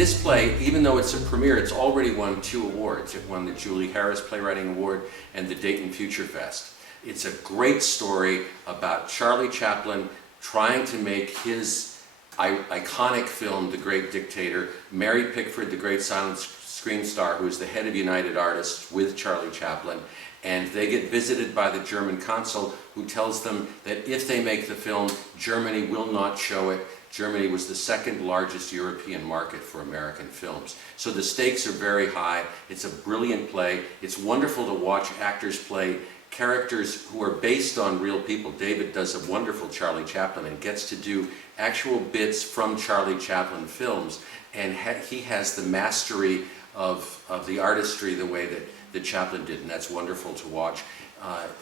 This play, even though it's a premiere, it's already won 2 awards. It won the Julie Harris Playwriting Award and the Dayton Future Fest. It's a great story about Charlie Chaplin trying to make his iconic film, The Great Dictator. Mary Pickford, the great silent screen star, who is the head of United Artists with Charlie Chaplin, and they get visited by the German consul, who tells them that if they make the film, Germany will not show it. Germany was the 2nd largest European market for American films. So the stakes are very high. It's a brilliant play. It's wonderful to watch actors play characters who are based on real people. David does a wonderful Charlie Chaplin and gets to do actual bits from Charlie Chaplin films, and he has the mastery of the artistry the way that Chaplin did, and that's wonderful to watch.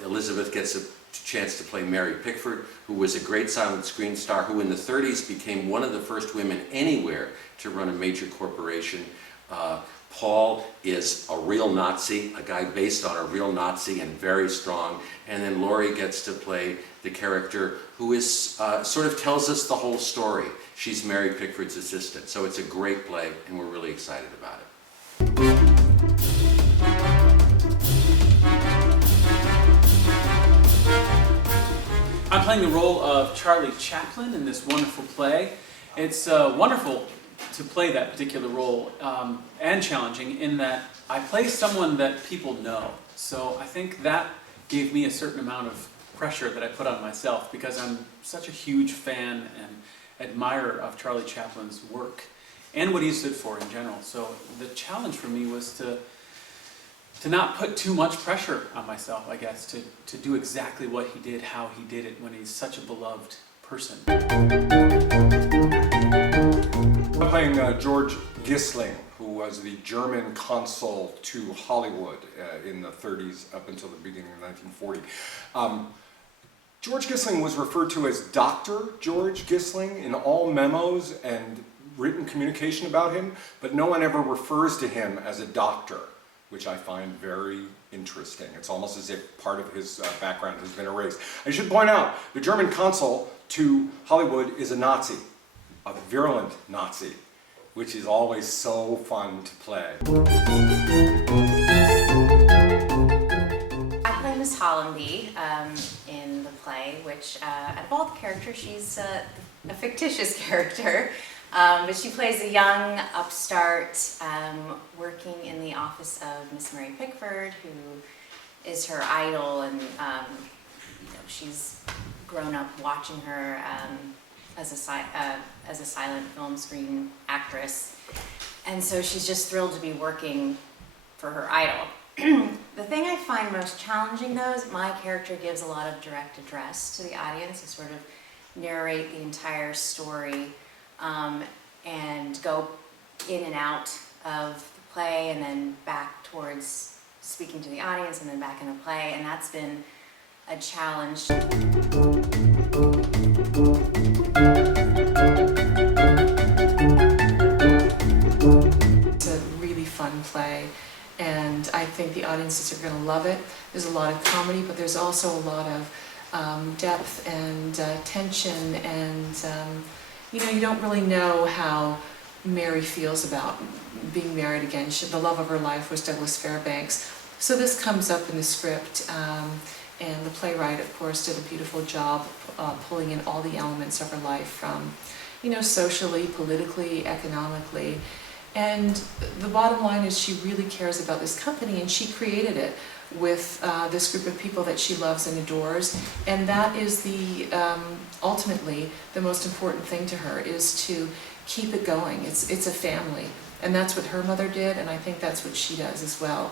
Elizabeth gets a chance to play Mary Pickford, who was a great silent screen star, who in the 30s became one of the first women anywhere to run a major corporation. Paul is a real Nazi, a guy based on a real Nazi and very strong. And then Laurie gets to play the character who is sort of tells us the whole story. She's Mary Pickford's assistant. So it's a great play, and we're really excited about it. I'm playing the role of Charlie Chaplin in this wonderful play. It's wonderful to play that particular role, and challenging in that I play someone that people know. So I think that gave me a certain amount of pressure that I put on myself, because I'm such a huge fan and admirer of Charlie Chaplin's work and what he stood for in general. So the challenge for me was to not put too much pressure on myself, I guess, to do exactly what he did, how he did it, when he's such a beloved person. I'm playing George Gissling, who was the German consul to Hollywood in the 30s up until the beginning of 1940. George Gissling was referred to as Dr. George Gissling in all memos and written communication about him, but no one ever refers to him as a doctor, which I find very interesting. It's almost as if part of his background has been erased. I should point out, the German consul to Hollywood is a Nazi, a virulent Nazi, which is always so fun to play. I play Miss Hollenby in the play, which out of all the characters, she's a fictitious character. But she plays a young upstart working in the office of Miss Mary Pickford, who is her idol, and she's grown up watching her as a silent film screen actress, and so she's just thrilled to be working for her idol. The thing I find most challenging, though, is my character gives a lot of direct address to the audience to sort of narrate the entire story. And go in and out of the play, and then back towards speaking to the audience, and then back in the play, and that's been a challenge. It's a really fun play, and I think the audiences are going to love it. There's a lot of comedy, but there's also a lot of depth and tension, and you don't really know how Mary feels about being married again. The love of her life was Douglas Fairbanks. So this comes up in the script, and the playwright, of course, did a beautiful job pulling in all the elements of her life from, socially, politically, economically. And the bottom line is she really cares about this company, and she created it with this group of people that she loves and adores, and that is ultimately the most important thing to her, is to keep it going. It's a family, and that's what her mother did, and I think that's what she does as well.